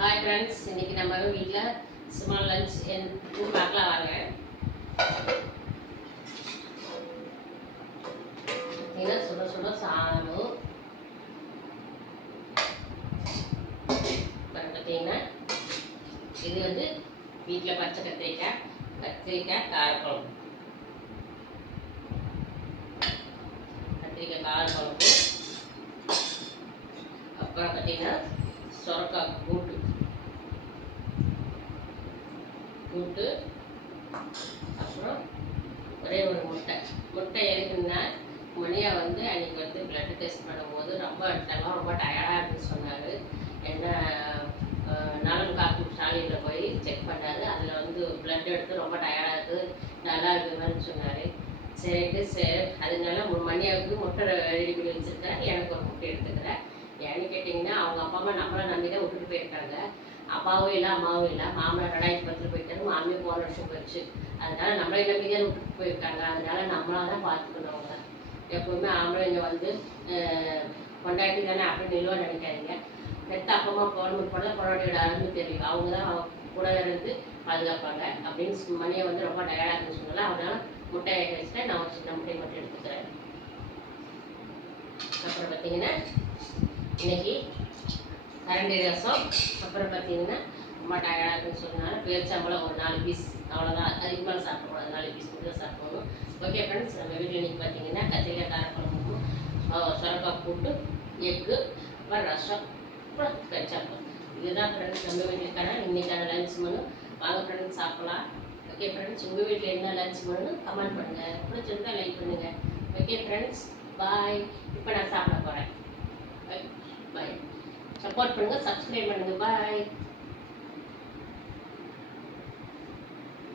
Hi friends, இன்றைக்கி நம்ம வீட்டில் ஸ்மால் லஞ்ச் என்ன பார்க்கலாம் வாங்க. பார்த்தீங்கன்னா சுட சுட சாதமும் பார்த்தீங்கன்னா இது வந்து வீட்டில் பச்சை கத்திரிக்காய் காரக்குழம்பு, கத்திரிக்காய் காரக்குழம்பு. அப்புறம் பார்த்தீங்கன்னா சொரக்காய் கூட்டு, அப்புறம் ஒரே ஒரு முட்டை எதுக்குன்னா மணியா வந்து அன்றைக்கி வந்து பிளட் டெஸ்ட் பண்ணும்போது ரொம்ப டயர்டாக இருக்குன்னு சொன்னார். என்ன நலன் காப்பு சாலையில் போய் செக் பண்ணார். அதில் வந்து பிளட் எடுத்து ரொம்ப டயர்டாக இருக்குது, நல்லா இருக்குதுன்னு சொன்னார். சரி அதனால மணியாவுக்கு முட்டை ரெடி பண்ணி வச்சுருக்கேன். எனக்கு ஒரு முட்டை எடுத்துக்கிறேன். ஏன்னு கேட்டிங்கன்னா அவங்க அப்பா அம்மா நம்மளை நம்பி தான் விட்டுட்டு போயிருக்காங்க. அப்பாவும் இல்லை அம்மாவும் இல்லை. மாமனார் 2010 போயிட்டாரு, மாமியும் போன வருஷம் போயிடுச்சு. அதனால நம்மளை நம்பி தான் விட்டுட்டு போயிருக்காங்க. அதனால நம்மளாக தான் பார்த்துக்கணும். அவங்க எப்போவுமே ஆம்பளைங்க வந்து கொண்டாட்டி தானே அப்படின்னு நிலுவாக நினைக்காதீங்க. பெத்த அப்பா கவர்மெண்ட் போட கொண்டாடியோட அருமை தெரியும். அவங்க தான் கூட இருந்து பாதுகாப்பாங்க அப்படின்னு மணியை வந்து ரொம்ப டயர்டாக இருக்குன்னு சொன்னால அதனால முட்டையை வச்சுட்டு நான் ஒரு சின்ன முட்டையை மட்டும் எடுத்துக்கிறேன். அப்புறம் பார்த்தீங்கன்னா இன்னைக்கு கரண்டி ரசம். அப்புறம் பார்த்தீங்கன்னா ரொம்ப டயர்டாக இருக்குன்னு சொன்னால் பேரிச்சம்பழம் ஒரு 4 பீஸ், அவ்வளோதான். அதுக்கு மேலே சாப்பிடக்கூடாது, 4 பீஸ் மட்டும் தான் சாப்பிடணும். ஓகே ஃப்ரெண்ட்ஸ், நம்ம வீட்டில் இன்றைக்கி பார்த்தீங்கன்னா கத்திரிக்காய் காரக்குழம்பும் சொரக்காய் கூட்டு, எக்கு, அப்புறம் ரசம், அப்புறம் பேரிச்சம்பழம். இதுதான் ஃப்ரெண்ட்ஸ் நம்ம வீட்டுக்கான இன்றைக்கான லஞ்ச் மெனு. வாங்க ஃப்ரெண்ட்ஸ் சாப்பிடலாம். ஓகே ஃப்ரெண்ட்ஸ், உங்கள் வீட்டில் என்ன லஞ்ச் மெனு கமெண்ட் பண்ணுங்கள், பிடிச்சிருந்தா லைக் பண்ணுங்கள். ஓகே ஃப்ரெண்ட்ஸ், பாய். இப்போ நான் சாப்பிட போகிறேன். பாய். சப்போர்ட் பண்ணுங்கள், சப்ஸ்கிரைப் பண்ணுங்கள். பாய்.